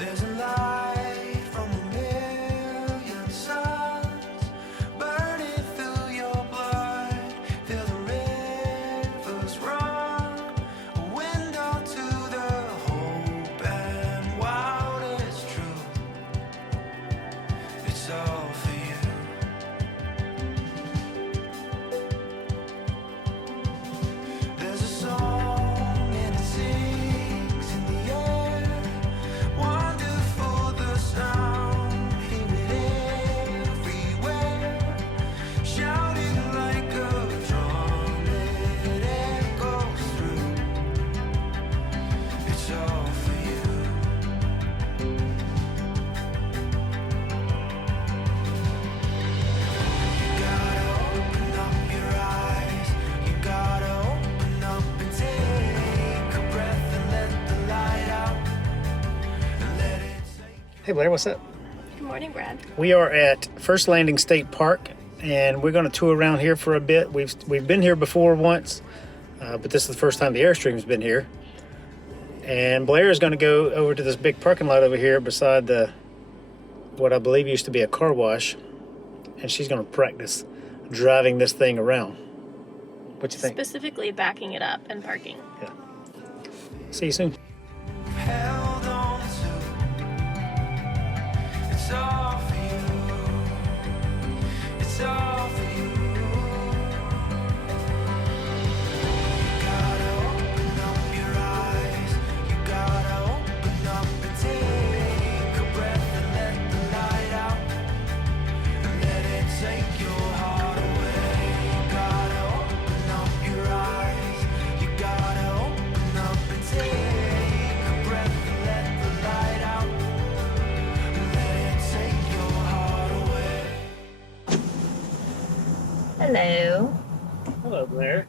There's a light from a million suns burning through your blood. Feel the rivers run, a window to the hope and wild is true. It's all for you. There's a song and it sings in the air. Wonderful the sound, hear it everywhere. Shouting like a drum, it echoes through. It's all for you. You gotta open up your eyes. You gotta open up and take a breath and let the light out. And let it take. Hey Blair, what's up? Good morning, Brad. We are at First Landing State Park, and we're going to tour around here for a bit. We've been here before once, but this is the first time the Airstream's been here. And Blair is going to go over to this big parking lot over here beside the what I believe used to be a car wash, and she's going to practice driving this thing around. What you think? Specifically backing it up and parking. Yeah. See you soon. Held on to. It's all for you. It's all for you. You gotta open up your eyes. You gotta open up and take a breath and let the light out. And let it take your heart away. You gotta open up your eyes. You gotta open up and take a breath and let the light out. And let it take your heart away. Hello. Hello, Blair.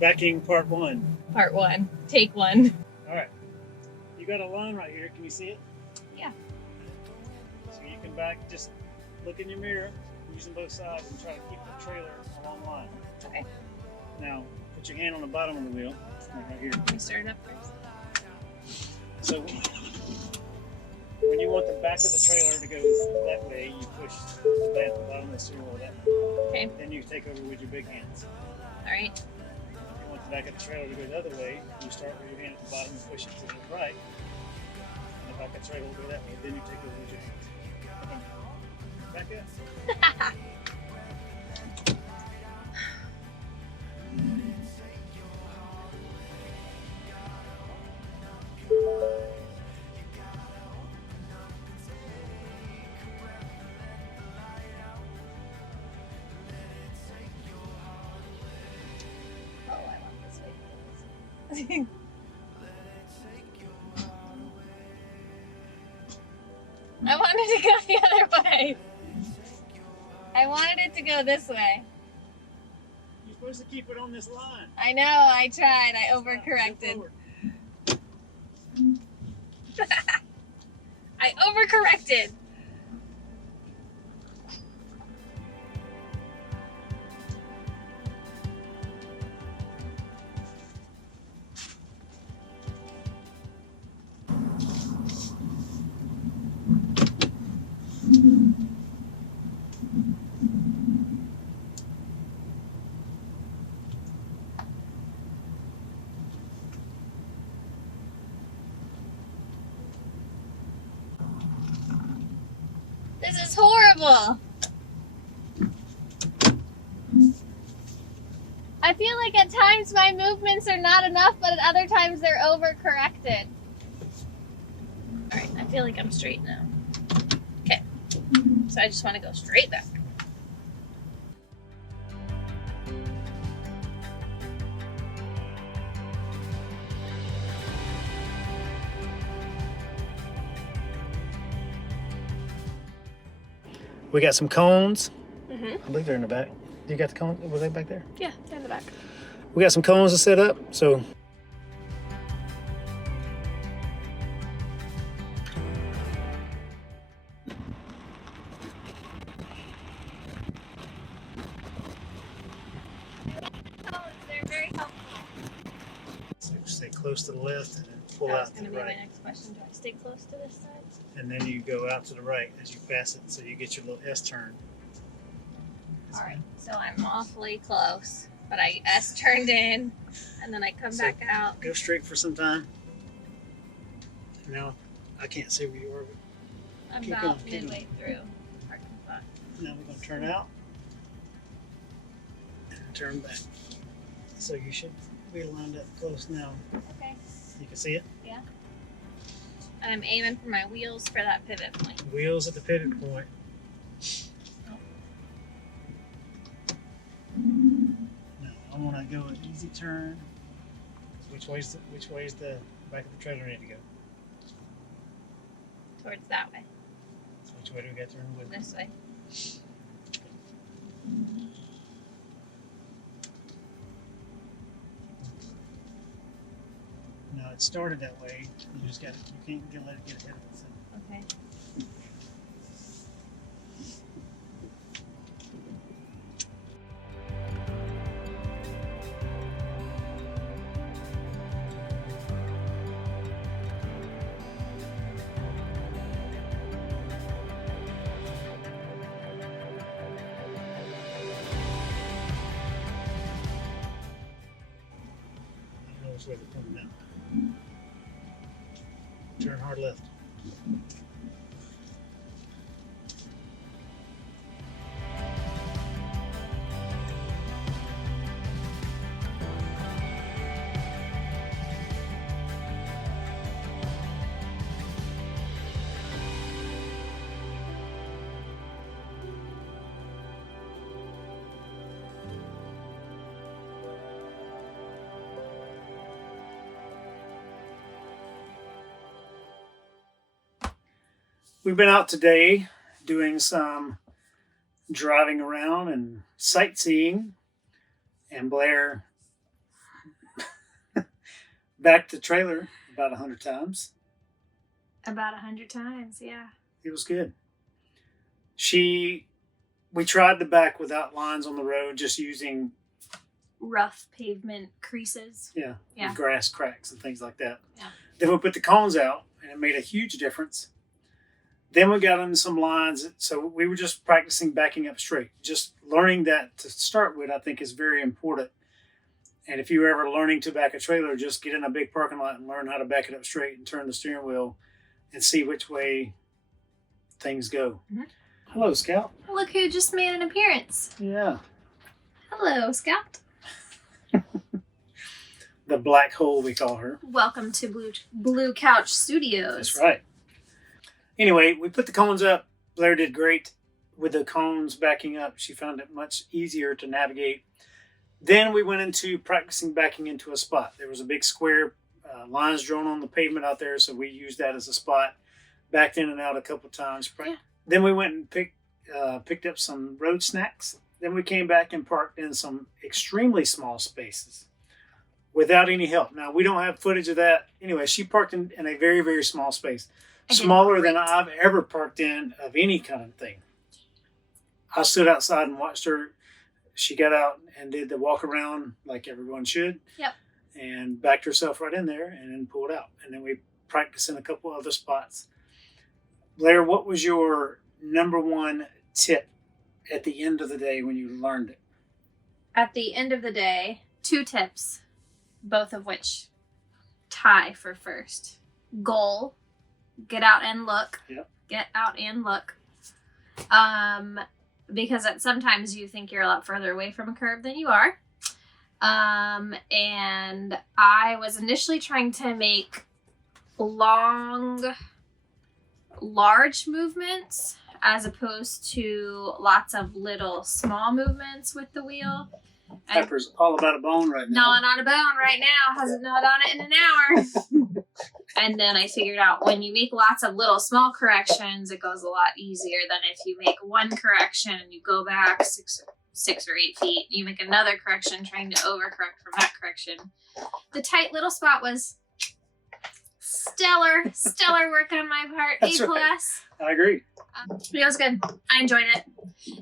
Backing part one. Part one. Take one. All right. You got a line right here. Can you see it? Yeah. So you can back, just look in your mirror, using both sides, and try to keep the trailer along line. Okay. Now, put your hand on the bottom of the wheel, right here. Let me start it up first. So, when you want the back of the trailer to go that way, you push the bottom of the steering wheel that way. Okay. Then you take over with your big hands. All right. If you want the back of the trailer to go the other way, you start with your hand at the bottom and push it to the right. And the back of the trailer will go that way. Then you take over with your hands. Back up. Oh, I want this way. I wanted to go the other way. I wanted it to go this way. You're supposed to keep it on this line. I know, I tried. I overcorrected. I overcorrected. This is horrible. I feel like at times my movements are not enough, but at other times they're overcorrected. All right, I feel like I'm straight now. Okay, so I just want to go straight back. We got some cones. Mm-hmm. I believe they're in the back. You got the cones? Were they back there? Yeah, they're in the back. We got some cones to set up, so They're very helpful. stay close to the left and then pull That was out to going to the be my right. next question. Do I stay close to this side? And then you go out to the right as you pass it, so you get your little S turn. All right, so I'm awfully close, but I S turned in, and then I come back out. Go straight for some time. Now, I can't see where you are, but I'm keep about going, keep midway through the parking spot. now we're going to turn out and turn back. So you should be lined up close now. Okay. You can see it? And I'm aiming for my wheels for that pivot point. Wheels at the pivot point. Now, I want to go an easy turn. Which way's the back of the trailer need to go? Towards that way. So which way do we got to turn with? This way. No, it started that way. You just got you can't let it get ahead of itself. Okay. I know which way they're coming now. Turn hard left. We've been out today doing some driving around and sightseeing, and Blair backed the trailer about 100 times. About 100 times, yeah. It was good. We tried the back without lines on the road, just using Rough pavement creases. Yeah. Yeah. Grass cracks and things like that. Yeah. Then we put the cones out, and it made a huge difference. Then we got in some lines, so we were just practicing backing up straight. Just learning that to start with, I think, is very important. And if you're ever learning to back a trailer, just get in a big parking lot and learn how to back it up straight and turn the steering wheel and see which way things go. Mm-hmm. Hello, Scout. Look who just made an appearance. Yeah. Hello, Scout. The black hole, we call her. Welcome to Blue Couch Studios. That's right. Anyway, we put the cones up. Blair did great with the cones backing up. She found it much easier to navigate. Then we went into practicing backing into a spot. There was a big square lines drawn on the pavement out there, so we used that as a spot. Backed in and out a couple times. Yeah. Then we went and picked up some road snacks. Then we came back and parked in some extremely small spaces without any help. Now, we don't have footage of that. Anyway, she parked in a very, very small space. Smaller than I've ever parked in of any kind of thing. I stood outside and watched her. She got out and did the walk around like everyone should. Yep. And backed herself right in there and then pulled out. And then we practiced in a couple other spots. Blair, what was your number one tip at the end of the day when you learned it? At the end of the day, 2 tips, both of which tie for first. Goal. Get out and look. Yep. Get out and look. Because sometimes you think you're a lot further away from a curve than you are. And I was initially trying to make large movements as opposed to lots of little small movements with the wheel. Pepper's all about a bone right now. Gnawing on a bone right now. Hasn't gnawed on it in an hour. And then I figured out when you make lots of little small corrections, it goes a lot easier than if you make one correction and you go back 6 or 8 feet. You make another correction trying to overcorrect from that correction. The tight little spot was stellar work on my part. That's A+. right. I agree. It was good. I enjoyed it.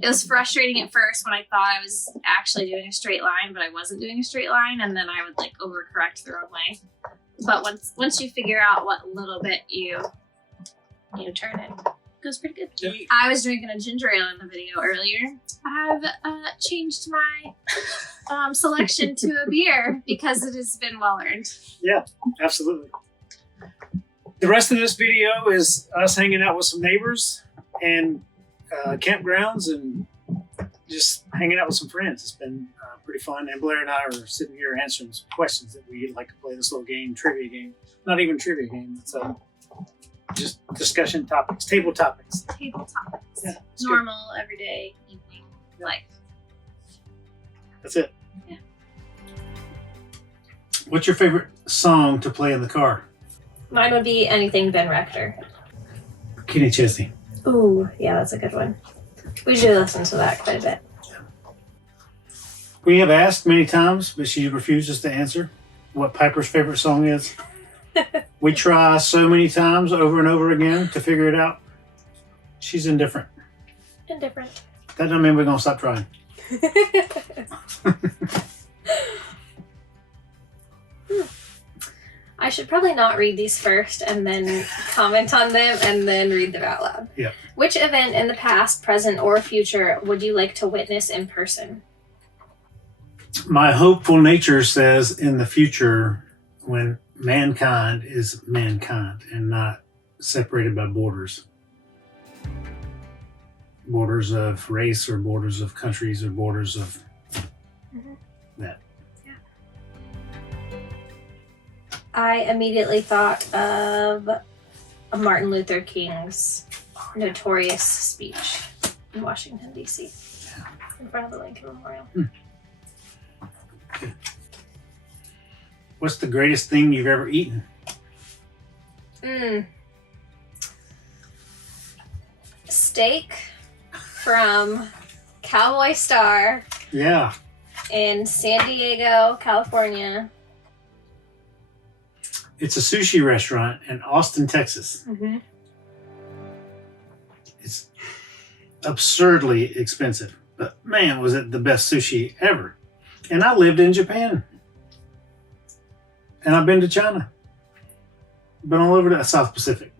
It was frustrating at first when I thought I was actually doing a straight line, but I wasn't doing a straight line, and then I would like overcorrect the wrong way. But once you figure out what little bit you turn it, it goes pretty good. Yep. I was drinking a ginger ale in the video earlier. I've changed my selection to a beer because it has been well earned. Yeah, absolutely. The rest of this video is us hanging out with some neighbors and campgrounds and just hanging out with some friends. It's been pretty fun. And Blair and I are sitting here answering some questions that we'd like to play this little game, trivia game. Not even trivia game. It's just discussion topics, table topics. Table topics. Yeah, it's normal, everyday, evening life. That's it. Yeah. What's your favorite song to play in the car? Mine would be anything Ben Rector. Kenny Chesney. Ooh, yeah, that's a good one. We usually listen to that quite a bit. We have asked many times, but she refuses to answer what Piper's favorite song is. We try so many times over and over again to figure it out. She's indifferent. Indifferent. That doesn't mean we're going to stop trying. I should probably not read these first and then comment on them and then read them out loud. Yeah. Which event in the past, present, or future would you like to witness in person? My hopeful nature says in the future when mankind is mankind and not separated by borders. Borders of race or borders of countries or borders of that. Yeah. I immediately thought of Martin Luther King's notorious speech in Washington, D.C. Yeah. In front of the Lincoln Memorial. Okay. What's the greatest thing you've ever eaten? Steak from Cowboy Star Yeah. in San Diego, California. It's a sushi restaurant in Austin, Texas. Mm-hmm. It's absurdly expensive, but man, was it the best sushi ever. And I lived in Japan. And I've been to China. Been all over the South Pacific.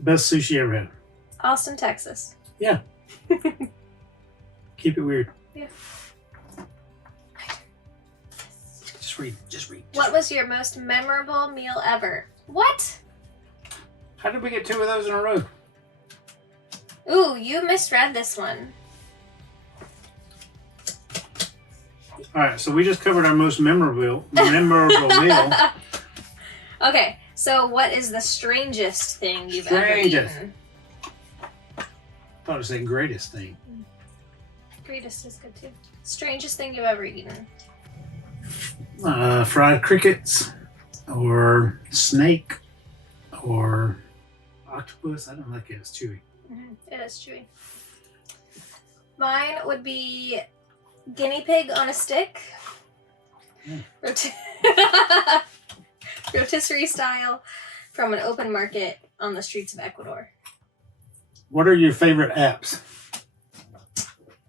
Best sushi ever had. Austin, Texas. Yeah. Keep it weird. Yeah. Just read. Just read. What was your most memorable meal ever? What? How did we get two of those in a row? Ooh, you misread this one. All right, so we just covered our most memorable meal. Okay, so what is the strangest thing you've Strangest. ever eaten? I thought it was the greatest thing. Greatest is good too. Strangest thing you've ever eaten? Fried crickets, or snake, or octopus. I don't like it. It's chewy. It is chewy. Mine would be guinea pig on a stick. Rotisserie style from an open market on the streets of Ecuador. What are your favorite apps?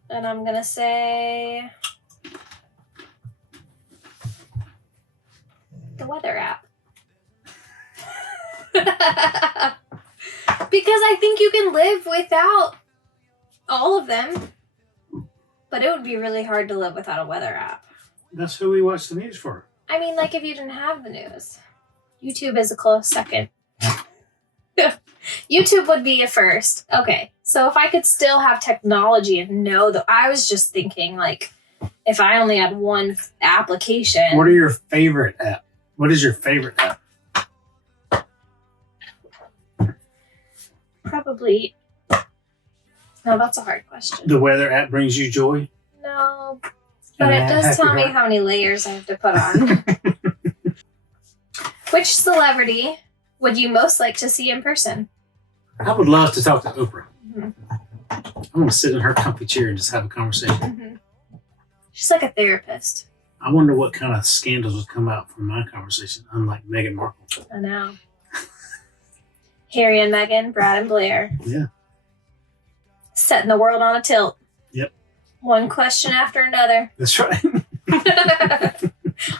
And I'm gonna say the weather app. Because I think you can live without all of them. But it would be really hard to live without a weather app. That's who we watch the news for. I mean, like if you didn't have the news. YouTube is a close second. YouTube would be a first. Okay, so if I could still have technology and know that, I was just thinking like, if I only had one application. What are your favorite app? What is your favorite app? Probably. No, that's a hard question. The weather app brings you joy? No, but it does tell me how many layers I have to put on. Which celebrity would you most like to see in person? I would love to talk to Oprah. Mm-hmm. I'm going to sit in her comfy chair and just have a conversation. Mm-hmm. She's like a therapist. I wonder what kind of scandals would come out from my conversation, unlike Meghan Markle. I know. Harry and Meghan, Brad and Blair. Yeah. Setting the world on a tilt. Yep. One question after another. That's right.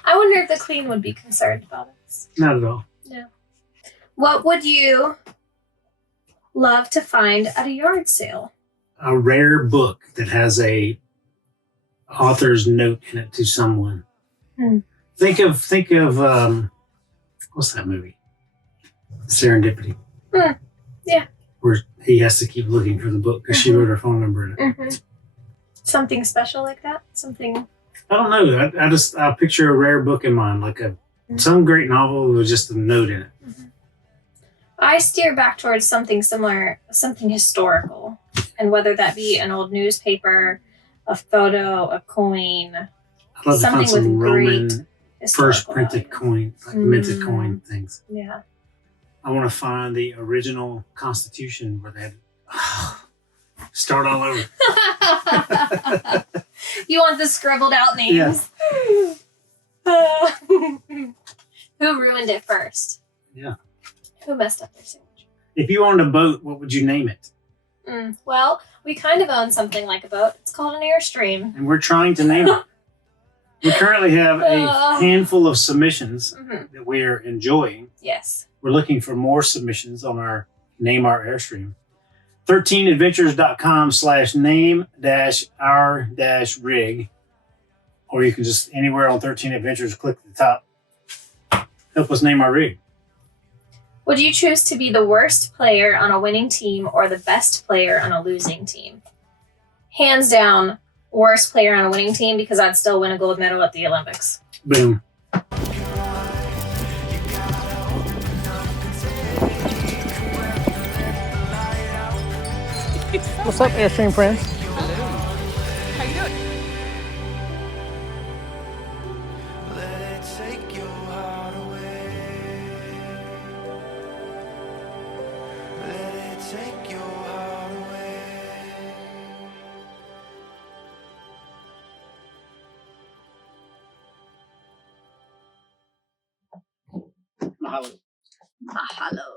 I wonder if the Queen would be concerned about us. Not at all. No. What would you love to find at a yard sale? A rare book that has a author's note in it to someone. Think of what's that movie? Serendipity. Yeah. Where he has to keep looking for the book because she wrote her phone number in it. Something special like that? Something. I don't know. I picture a rare book in mind, like some great novel with just a note in it. I steer back towards something similar, something historical, and whether that be an old newspaper, a photo, a coin, I'd love to something find some with Roman great first historical printed value. coin, like minted coin things. Yeah. I want to find the original Constitution where they had start all over. You want the scribbled out names? Who ruined it first? Yeah. Who messed up their sandwich? If you owned a boat, what would you name it? Well, we kind of own something like a boat. It's called an Airstream. And we're trying to name it. We currently have a handful of submissions that we are enjoying. Yes. We're looking for more submissions on our Name Our Airstream. 13adventures.com/name-our-rig. Or you can just anywhere on 13 Adventures, click at the top. Help us name our rig. Would you choose to be the worst player on a winning team or the best player on a losing team? Hands down, worst player on a winning team because I'd still win a gold medal at the Olympics. Boom. What's up, Airstream friends? How you doing? Let it take your heart away. Let it take your heart away. Mahalo. Mahalo.